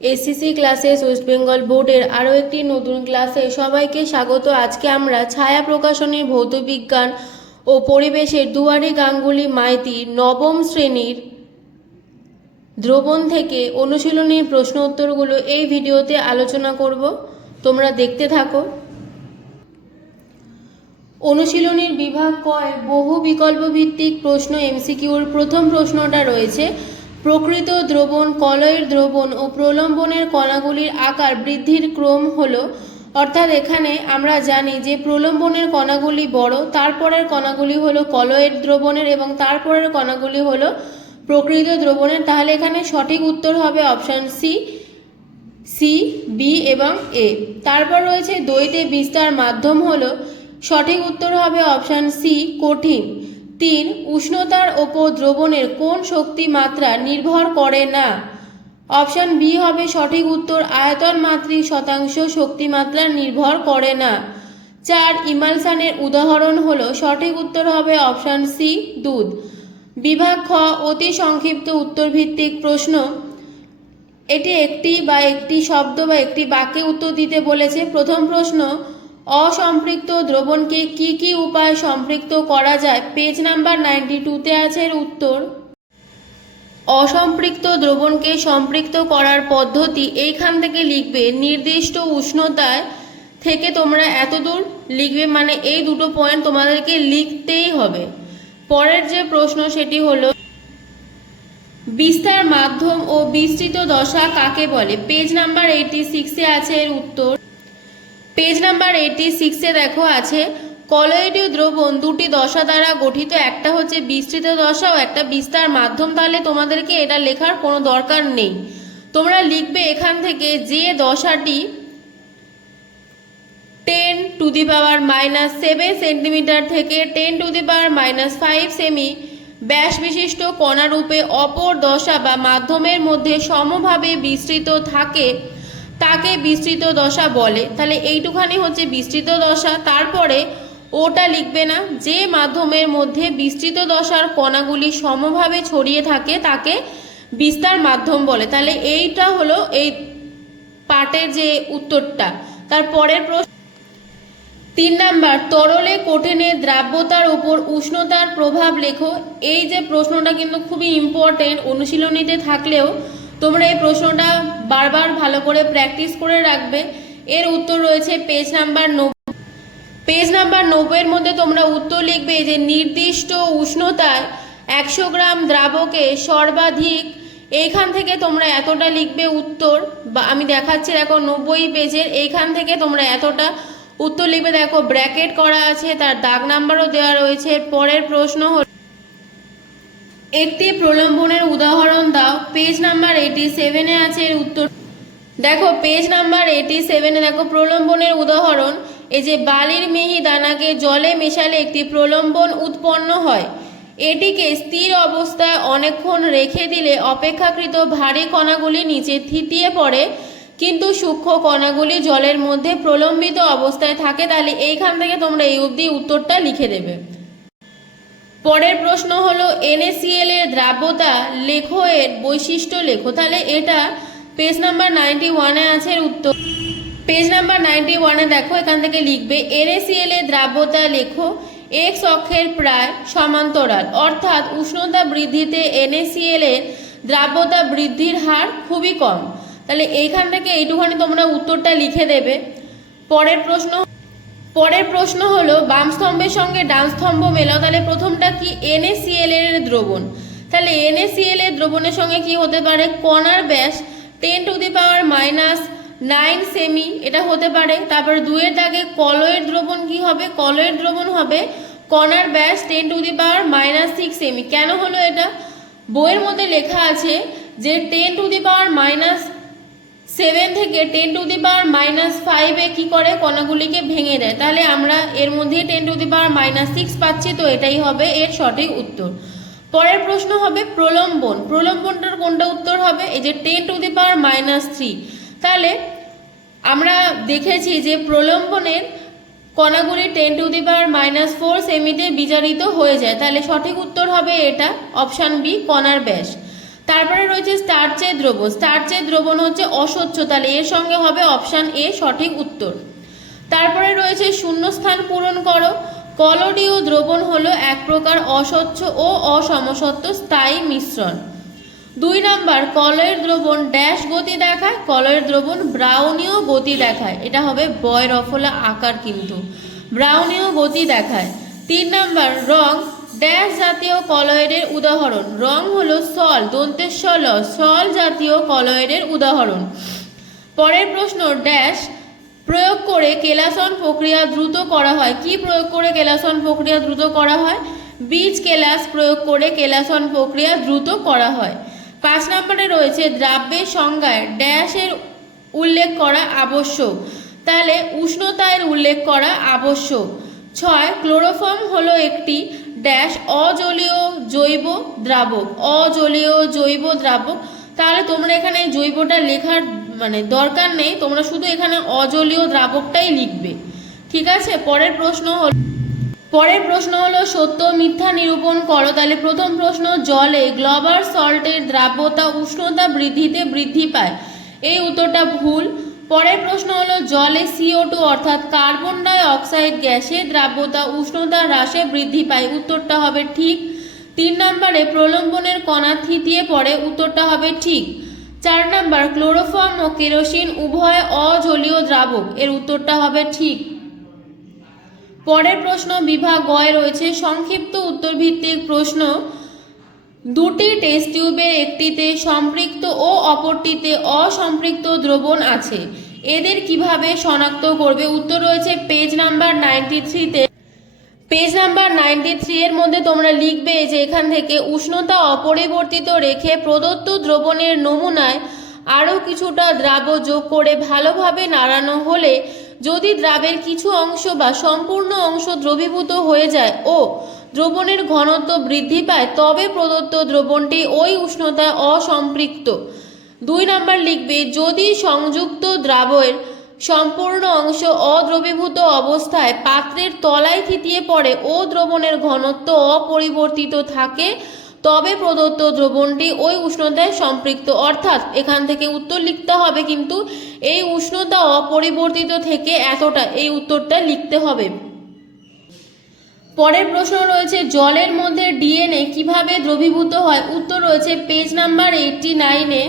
SCC classes West Bengal বোর্ডের আরও একটি নতুন ক্লাসে সবাইকে স্বাগত। আজকে আমরা ছায়া প্রকাশনীর ভৌতবিজ্ঞান ও পরিবেশের দুয়ারে গাঙ্গুলি মাইতি নবম শ্রেণীর দ্রবণ থেকে অনুশীলনীর প্রশ্ন উত্তরগুলো এই ভিডিওতে আলোচনা করব। তোমরা দেখতে থাকো। অনুশীলনীর বিভাগ কয় বহু বিকল্প ভিত্তিক প্রশ্ন এমসিকিউর প্রথম প্রশ্নটা রয়েছে, প্রকৃত দ্রবণ, কলয়ের দ্রবণ ও প্রলম্বনের কণাগুলির আকার বৃদ্ধির ক্রম হলো। অর্থাৎ এখানে আমরা জানি যে প্রলম্বনের কণাগুলি বড়, তারপরের কণাগুলি হলো কলয়ের দ্রবণের এবং তারপরের কণাগুলি হলো প্রকৃত দ্রবণের। তাহলে এখানে সঠিক উত্তর হবে অপশান সি, বি এবং এ। তারপর রয়েছে দ্বৈতে বিস্তার মাধ্যম হলো, সঠিক উত্তর হবে অপশান সি, কঠিন। 3. উষ্ণতার ওপর দ্রবণের কোন শক্তি মাত্রা নির্ভর করে না? অপশান বি হবে সঠিক উত্তর, আয়তন মাত্রিক শতাংশ শক্তিমাত্রা নির্ভর করে না। 4. ইমালশনের উদাহরণ হলো, সঠিক উত্তর হবে অপশান সি, দুধ। বিভাগ খ অতি সংক্ষিপ্ত উত্তরভিত্তিক প্রশ্ন। এটি একটি শব্দ বা একটি বাক্যে উত্তর দিতে বলেছে। প্রথম প্রশ্ন, অসম্পৃক্ত দ্রবণকে কি কি উপায়ে সম্পৃক্ত করা যায়? পেজ নাম্বার 92-তে আছে এর উত্তর। অসম্পৃক্ত দ্রবণকে সম্পৃক্ত করার পদ্ধতি এইখান থেকে লিখবে, নির্দিষ্ট উষ্ণতায় থেকে তোমরা এতদূর লিখবে, মানে এই দুটো পয়েন্ট তোমাদেরকে লিখতেই হবে। পরের যে প্রশ্ন সেটি হলো, বিস্তার মাধ্যম ও বিস্তৃত দশা কাকে বলে? পেজ নাম্বার 86-এ আছে এর উত্তর। পেজ নাম্বার 86-এ দেখো আছে, কলয়েডীয় দ্রবণ দুটি দশা দ্বারা গঠিত, একটা হচ্ছে বিস্তৃত দশা ও একটা বিস্তার মাধ্যম। তাহলে তোমাদেরকে এটা লেখার কোনো দরকার নেই, তোমরা লিখবে এখান থেকে যে দশাটি 10⁻⁻7 সেন্টিমিটার থেকে 10⁻⁻5 সেমি ব্যাস বিশিষ্ট কণারূপে অপর দশা বা মাধ্যমের মধ্যে সমভাবে বিস্তৃত থাকে তাকে বিস্তৃত দশা বলে। তাহলে এইটুখানি হচ্ছে বিস্তৃত দশা। তারপরে ওটা লিখবে না, যে মাধ্যমের মধ্যে বিস্তৃত দশার কণাগুলি সমভাবে ছড়িয়ে থাকে তাকে বিস্তার মাধ্যম বলে। তাহলে এইটা হলো এই পার্টের যে উত্তরটা। তারপরের প্রশ্ন 3 নাম্বার, তরলে কঠিনে দ্রাব্যতার উপর উষ্ণতার প্রভাব লেখো। এই যে প্রশ্নটা কিন্তু খুবই ইম্পর্টেন্ট, অনুশীলনীতে থাকলেও তোমরা এই প্রশ্নটা বারবার ভালো করে প্র্যাকটিস করে রাখবে। এর উত্তর রয়েছে পেজ নাম্বার 90। পেজ নাম্বার 90-এর মধ্যে তোমরা উত্তর লিখবে যে নির্দিষ্ট উষ্ণতায় 100 গ্রাম দ্রাবকে সর্বাধিক, এইখান থেকে তোমরা এতটা লিখবে উত্তর, বা আমি দেখাচ্ছি দেখো 90 পেজের, এইখান থেকে তোমরা এতটা উত্তর লিখবে। দেখো ব্র্যাকেট করা আছে, তার দাগ নাম্বারও দেওয়া রয়েছে। পরের প্রশ্ন হল, একটি প্রলম্বনের উদাহরণ দাও। পেজ নাম্বার 87-এ আছে এর উত্তর। দেখো পেজ নাম্বার 87-এ দেখো প্রলম্বনের উদাহরণ, এই যে বালির মিহি দানাকে জলে মেশালে একটি প্রলম্বন উৎপন্ন হয়। এটিকে স্থির অবস্থায় অনেকক্ষণ রেখে দিলে অপেক্ষাকৃত ভারী কণাগুলি নিচে থিতিয়ে পড়ে, কিন্তু সূক্ষ্ম কণাগুলি জলের মধ্যে প্রলম্বিত অবস্থায় থাকে। তাহলে এইখান থেকে তোমরা এই অবধি উত্তরটা লিখে দেবে। পরের প্রশ্ন হলো, NaCl এর দ্রাব্যতা লেখো, এর বৈশিষ্ট্য লেখো। তাহলে এটা পেজ নাম্বার 91-এ আছে এর উত্তর। পেজ নাম্বার 91-এ দেখো এখান থেকে লিখবে, NaCl এর দ্রাব্যতা লেখো x অক্ষের প্রায় সমান্তরাল, অর্থাৎ উষ্ণতা বৃদ্ধিতে NaCl এর দ্রাব্যতা বৃদ্ধির হার খুবই কম। তাহলে এইখান থেকে এইটুখানি তোমরা উত্তরটা লিখে দেবে। পরের প্রশ্ন হলো, বাম স্তম্ভের সঙ্গে ডান স্তম্ভ মেলাও। তাহলে প্রথমটা কি? NaCl এর দ্রবণ। তাহলে NaCl এর দ্রবণের সঙ্গে কি হতে পারে? কণার ব্যাস 10⁻⁹ সেমি, এটা হতে পারে। তারপরে 2-এর দাগে কলয়ের দ্রবণ কি হবে? কলয়ের দ্রবণ হবে কণার ব্যাস 10⁻⁻6 সেমি। কেন হলো এটা? বইয়ের মধ্যে লেখা আছে যে 10⁻⁻7 থেকে 10⁻⁻5-এ কি করে? কণাগুলিকে ভেঙে দেয়। তাহলে আমরা এর মধ্যে 10⁻⁻6 পাচ্ছি, তো এটাই হবে এর সঠিক উত্তর। পরের প্রশ্ন হবে প্রলম্বন। প্রলম্বনটার কোনটা উত্তর হবে? এই যে 10⁻3। তাহলে আমরা দেখেছি যে প্রলম্বনের কণাগুলি 10⁻⁻4 সেমিতে বিজারিত হয়ে যায়। তাহলে সঠিক উত্তর হবে এটা অপশান বি, কণার ব্যাস। তারপরে রয়েছে স্টার্চের দ্রবণ। স্টার্চের দ্রবণ হচ্ছে অস্বচ্ছ, তাহলে এর সঙ্গে হবে অপশান এ সঠিক উত্তর। তারপরে রয়েছে শূন্যস্থান পূরণ করো। কলোডীয় দ্রবণ হলো এক প্রকার অস্বচ্ছ ও অসমসত্ব স্থায়ী মিশ্রণ। 2 নাম্বার, কলয়ের দ্রবণ ড্যাশ গতি দেখায়। কলয়ের দ্রবণ ব্রাউনীয় গতি দেখায়, এটা হবে বয় রফলা আকার, কিন্তু ব্রাউনীয় গতি দেখায়। 3 নাম্বার, রং ড্যাশ জাতীয় কলয়েডের উদাহরণ। রং হলো সল, দন্তেশ্বল সল জাতীয় কলয়েডের উদাহরণ। পরের প্রশ্ন, ড্যাশ প্রয়োগ করে কেলাসন প্রক্রিয়া দ্রুত করা হয়। কি প্রয়োগ করে কেলাসন প্রক্রিয়া দ্রুত করা হয়? বীজ কেলাস প্রয়োগ করে কেলাসন প্রক্রিয়া দ্রুত করা হয়। 5 নম্বরে রয়েছে দ্রাব্যের সংজ্ঞায় ড্যাশের উল্লেখ করা আবশ্যক, তাহলে উষ্ণতার উল্লেখ করা আবশ্যক। 6, ক্লোরোফর্ম হলো একটি ড্যাশ অজলীয় জৈব দ্রাবক। অজলীয় জৈব দ্রাবক, তাহলে তোমরা এখানে জৈবটা লেখার দরকার নেই, তোমরা শুধু এখানে অজলীয় দ্রাবকটাই লিখবে, ঠিক আছে। পরের প্রশ্ন হলো সত্য মিথ্যা নিরূপণ করো। তাহলে প্রথম প্রশ্ন, জলে গ্লোবাল সল্টের দ্রাব্যতা উষ্ণতা বৃদ্ধিতে বৃদ্ধি পায়, এই উত্তরটা ভুল। পরের প্রশ্ন হলো জলে CO2 অর্থাৎ কার্বন ডাই অক্সাইড গ্যাসের দ্রাব্যতা উষ্ণতা হ্রাসে বৃদ্ধি পায়, উত্তরটা হবে ঠিক। 3 নম্বরে প্রলম্বনের কণা থিতিয়ে পড়ে, উত্তরটা হবে ঠিক। 4 নম্বর, ক্লোরোফর্ম ও কেরোসিন উভয় অজলীয় দ্রাবক, এর উত্তরটা হবে ঠিক। পরের প্রশ্ন বিভাগ গয় রয়েছে সংক্ষিপ্ত উত্তর ভিত্তিক প্রশ্ন। 2টি টেস্ট টিউবের একটিতে সম্পৃক্ত ও অপরটিতে অসম্পৃক্ত দ্রবণ আছে, এদের কিভাবে শনাক্ত করবে? উত্তর রয়েছে পেজ নাম্বার 93-তে। পেজ নাম্বার 93 এর মধ্যে তোমরা লিখবে যে এখান থেকে উষ্ণতা অপরিবর্তিত রেখে প্রদত্ত দ্রবণের নমুনায় আরও কিছুটা দ্রাব্য যোগ করে ভালোভাবে নাড়ানো হলে যদি দ্রাবের কিছু অংশ বা সম্পূর্ণ অংশ দ্রবীভূত হয়ে যায় ও দ্রবণের ঘনত্ব বৃদ্ধি পায়, তবে প্রদত্ত দ্রবণটি ওই উষ্ণতায় অসম্পৃক্ত। 2 নাম্বার লিখবে যদি সংযুক্ত দ্রাবকের সম্পূর্ণ অংশ অদ্রবীভূত অবস্থায় পাত্রের তলায় থিতিয়ে পড়ে ও দ্রবণের ঘনত্ব অপরিবর্তিত থাকে, তবে প্রদত্ত দ্রবণটি ওই উষ্ণতায় সম্পৃক্ত। অর্থাৎ এখান থেকে উত্তর লিখতে হবে, কিন্তু এই উষ্ণতা অপরিবর্তিত থেকে এতটা, এই উত্তরটা লিখতে হবে। পরের প্রশ্ন রয়েছে জলের মধ্যে DNA কিভাবে দ্রবীভূত হয়? উত্তর রয়েছে পেজ নাম্বার 89-এ।